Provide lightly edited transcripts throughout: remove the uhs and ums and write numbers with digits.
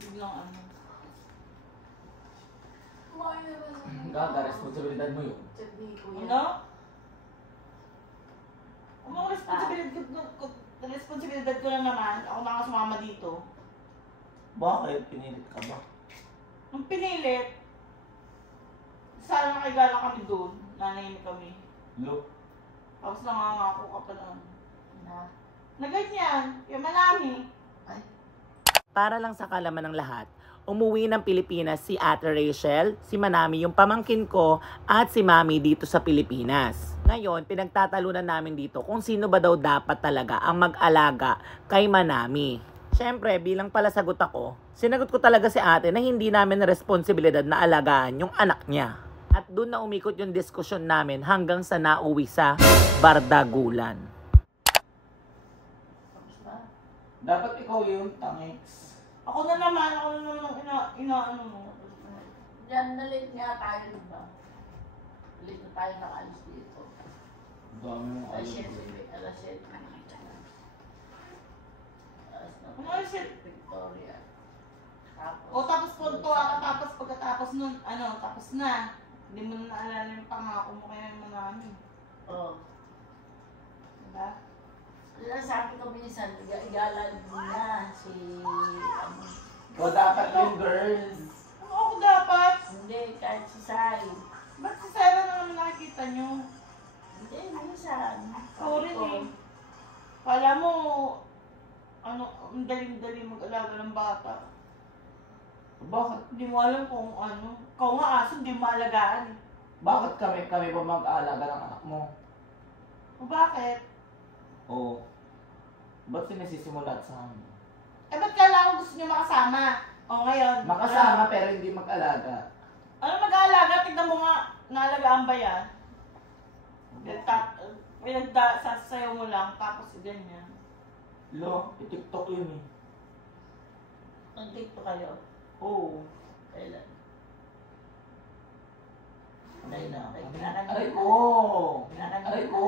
Biglang ano. Gaga, responsibilidad mo yun. Ano? Ang mga responsibilidad ko lang naman, ako na sumama dito. Bakit? Pinilit ka ba? Nung pinilit, sana nakigala kami doon, nanahimik kami. Look. Tapos nangangako ka pa lang. Na ganyan, yung malami. Para lang sa kalaman ng lahat, umuwi ng Pilipinas si Ate Rachel, si Manami yung pamangkin ko, at si Mami dito sa Pilipinas. Ngayon, pinagtatalunan namin dito kung sino ba daw dapat talaga ang mag-alaga kay Manami. Siyempre, bilang pala sagot ako, sinagot ko talaga si ate na hindi namin responsibilidad na alagaan yung anak niya. At doon na umikot yung diskusyon namin hanggang sa nauwi sa bardagulan. Dapat ikaw yung tangix. Ako na naman inaano mo. Diyan na late nga tayo, diba? Late na tayo nakalis dito. Dami mong Alas ayun. 7 na nakita na. Alas na Ano alas 7? Victoria. O tapos punto ako, tapos pagkatapos nun, tapos na. Hindi mo na naalala yung pangako mo kaya yung manami. Oo. Diba? Kaya sabi ko minsan, igalan niya si, O dapat yung girls. Ano ako dapat? hindi, kahit si Sai. Ba't si Sarah na naman nakikita nyo? Hindi, minsan. Sorry eh. Kala mo, ang daling-daling mag-alaga ng bata. Bakit? Hindi mo alam kung ano. Ikaw nga aso, hindi mo alagaan. Bakit kami ba mag-aalaga ng anak mo? O bakit? O, ba't sinasisimulat sa amin? Eh ba't kala ko gusto nyo makasama? O ngayon? Makasama pero hindi mag-alaga. Ano mag-aalaga? Tignan mo nga, naalagaan ba yan? Sasayaw mo lang, tapos ganyan. Lo, i-tiktok yun eh. Ang TikTok kayo. Oo. Kailan? Ay na. Kailangan Aray ko! Aray ko!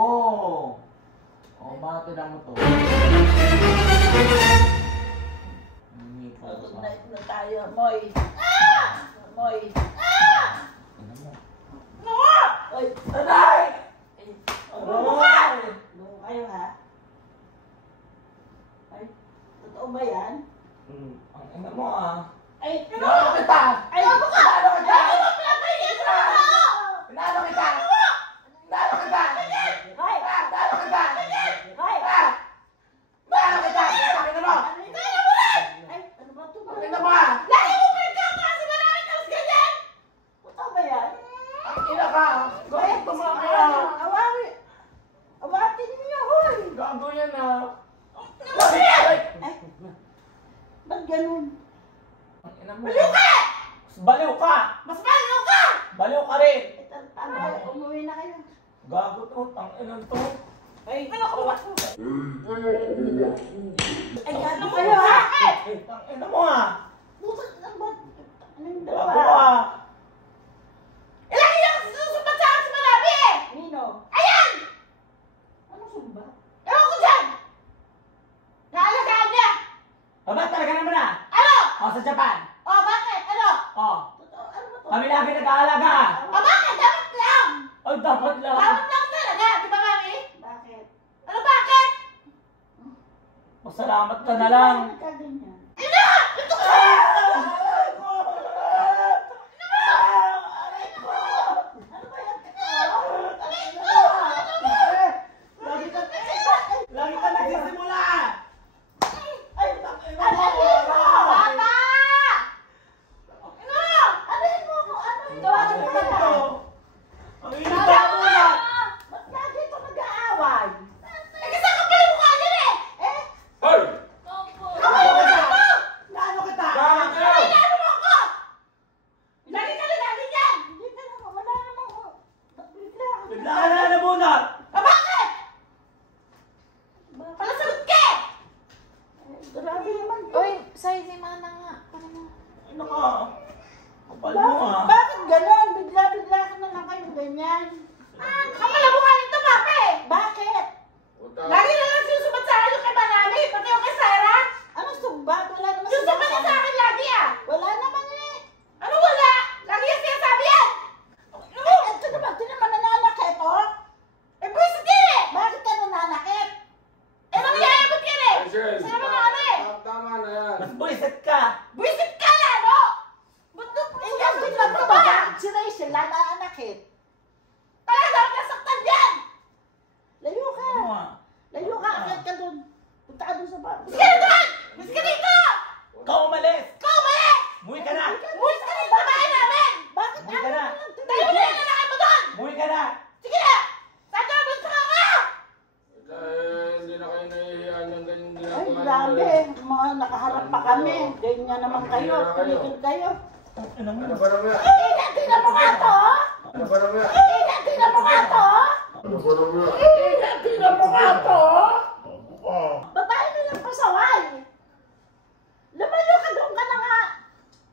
O, bakit na mo to? Good night na tayo, Moy. Moy. Ano mo? Ano nga? Oy, Aray! Aray! Doon kayo, ha? Ay, totoo ba yan? Ang ina mo ah. Ay, Pinalo kita! ay, Pinalo kita! Ano ba pinapahingin mo ako? Pinalo kita! Pinalo kita! Hoy! Pinalo kita! Hoy! Pinalo kita! Sabi na mo! Kaya mo rin! Ay, ano ba ito? Ang ina mo ah! Lagi mo pinagkakasin na namin tapos ganyan! Totoo ba yan? Ang ina ka! Gawin ko mga kaya! Awawi! Awatin niyo, hoy! Gago yan ah! Ano Ay, ba't ganun? Ang ina mo! Baliw ka! Baliw ka! Mas baliw ka! Baliw ka rin! Ito, ano kayo? Umuwi na kayo. Gago to! Ang ina to! Ay, Ano ko ba? ay, ano kayo, ha? Ang ina mo ah! Bukas na ba? Anong Gago dalawa? ah! Ilagi niya kasi susubat sa akin si Malabi eh! Nino? Ayan! Ano sumba? Ewan ko dyan! Naalagaan niya! Aba talaga naman ah! Ano? O sa Japan! O bakit? Ano? O! Totoo, ano ba to? Kami lagi nag-aalaga! O bakit? Dapat lang! Ay dapat lang! Dapat lang talaga! Di ba mami? Bakit? Ano bakit? Masalamat ka na lang! Nagkaganyan. Ina! Ito ka! Ano ba yan? Lagi ka nagsisimula! Ay, Ina mo! Bata! Ina! Anuhin mo ko, ano ito? Tawagan mo na to. Ang ina mo na! Ba't lagi ito nag-aaway? Eh kasi ang kapal yung mukha niya eh! Eh, Hoy! Kapal yung mukha mo! Gaano kita? Ay, ano mo ako? Lagi ka lagi dyan! hindi ka naman, wala naman ko. Ba't bigla ako? Bigla ka na muna! Ah, bakit? Bakit? Pala sagot ka eh! Grabe naman to. Uy, say, si Mana nga. Para na. Ano ka? Kapal mo ah! Bakit ganon? Bigla-bigla ka na lang kayo ganyan. Kamalabungan nito, Papa eh! Bakit? Lagi na lang sinusubat sa akin yung kay Manami, pati yung kay Sarah. Ano sumbat? Wala naman Sinusubat niya sa akin lagi ah! nananakit. Talaga dapat nasaktan yan! Layo ka! Layo ka, akit ka dun. Punta ka dun sa bar. Mas ka na doon! Mas ka dito! Ikaw umalis! Ikaw umalis! Muwi ka na! Umalis ka dito sa bahay namin! Bakit Umuwi ka na! Tayo na yung lalaki mo doon! Muwi ka na! Sige na! Saan ka gusto ka? Hindi na kayo nahihiyan ng ganyan Ay, ginagawa. grabe. Mga nakaharap pa kami. Ganyan naman kayo. Tumigil kayo. Ano ba naman? Tingnan mo nga to! Ano ba naman? Tingnan mo nga to! Ano ba naman? Tingnan mo nga to! Babae nilang pasaway! Lumayo ka doon ka na nga!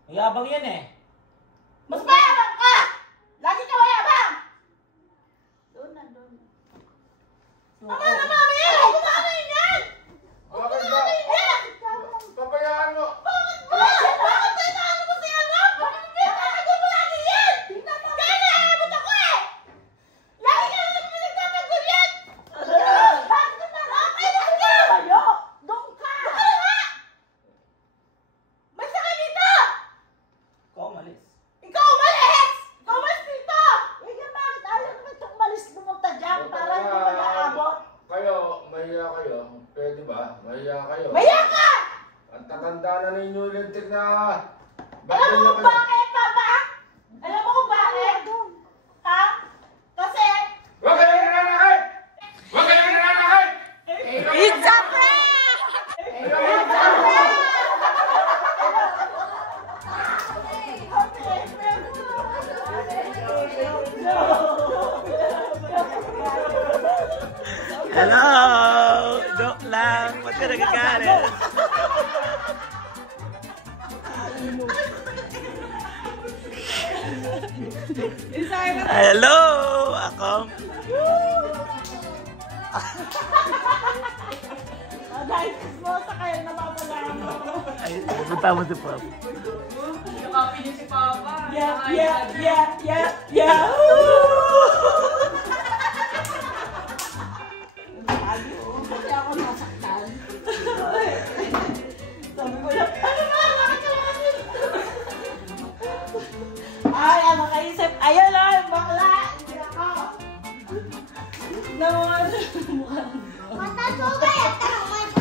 Mayabang yan eh. Mas mayabang ka! Lagi ka mayabang! Doon na, doon. Ama na mami! Kumami yan! Bakit ba? Pabayaan mo! Bakit tayo mo si anak? Bakit pinagtatago mo lagi yan? Kaya naaabot ako eh! Lagi ka na naman pinagtatago yan! Bakit ka na? Kailan ka? Tayo! Doon ka! Doon ka nga! May sakay dito! Ikaw umalis. Ikaw umalis! Ikaw umalis dito! Eh, yan bakit ayaw naman itong umalis pumunta dyan para hindi mag-aabot? Kayo, mahiya kayo. Pwede ba? Mahiya kayo. Maya ka! Ang tatanda na ninyo electric na... Alam mo kung bakit, Papa? Alam mo kung bakit? Ha? Kasi... Huwag kayong nananakit! Huwag kayong nananakit! It's a prank! It's a prank! Hello! Joke lang. Ba't ka nagagalit? Hello! Ako. Dahil mo sa kayo namamala mo. Ay, punta mo si Pop. Copy niyo si Papa. Yeah! Kasi ako nasaktan. Sabi ko lang, ano ba? Bakit ka lang? Ay, ano kaisip? Ayun lang, bakla! Hindi ako. Naman.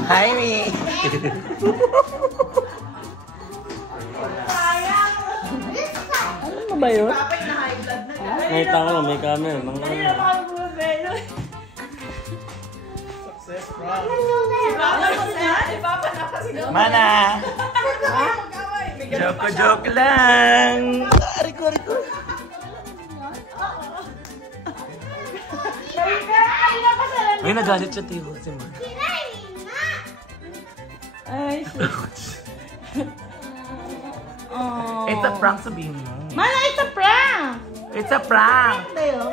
Hi, Mi! Sayang. Ano ba yun? Papa, na-high blood na ka. May tao, may camera. Hindi na makabubelo. Si Papa, si Papa napasigaw. Mana! Joke lang! Riko! Uy, nagalit siya, Tiyo. Si Ma. Ay, oh. It's a prank, sabihin mo. Mana, it's a prank! It's a prank! Ano yun?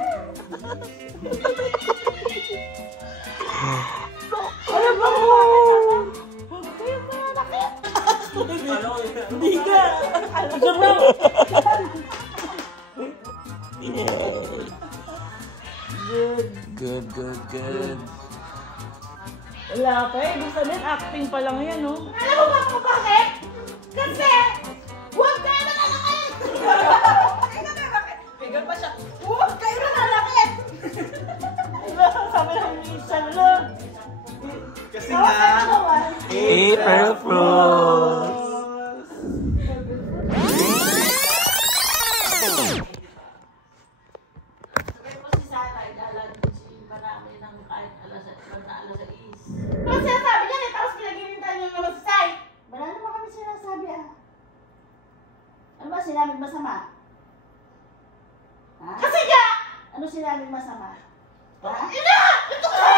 Ano ba mo? Huwag kayo mananakit! Hindi ka! Ano ba? Good. Wala pa eh. Ibig sabihin, acting pa lang yan, no? Alam mo ba kung bakit? Kasi, huwag kayo mananakit! Bigyan pa siya. Huwag kayo mananakit! Sabi ng minsan lang. Kasi nga, April Fools! Sabi mo si Sarah, ilalagay si Marami ng kahit alas 6. Ano sinasabi niya eh? Tapos pinagilintan niyo naman si Sai. Wala naman kami sinasabi ah. Ano ba sinabing masama? Ha? Kasi nga! Ano sinabing masama? Ha? Ina! Ito ka!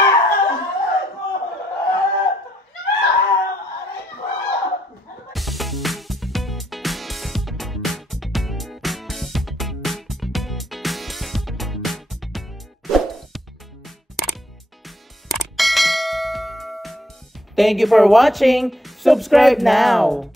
Thank you for watching. Subscribe now.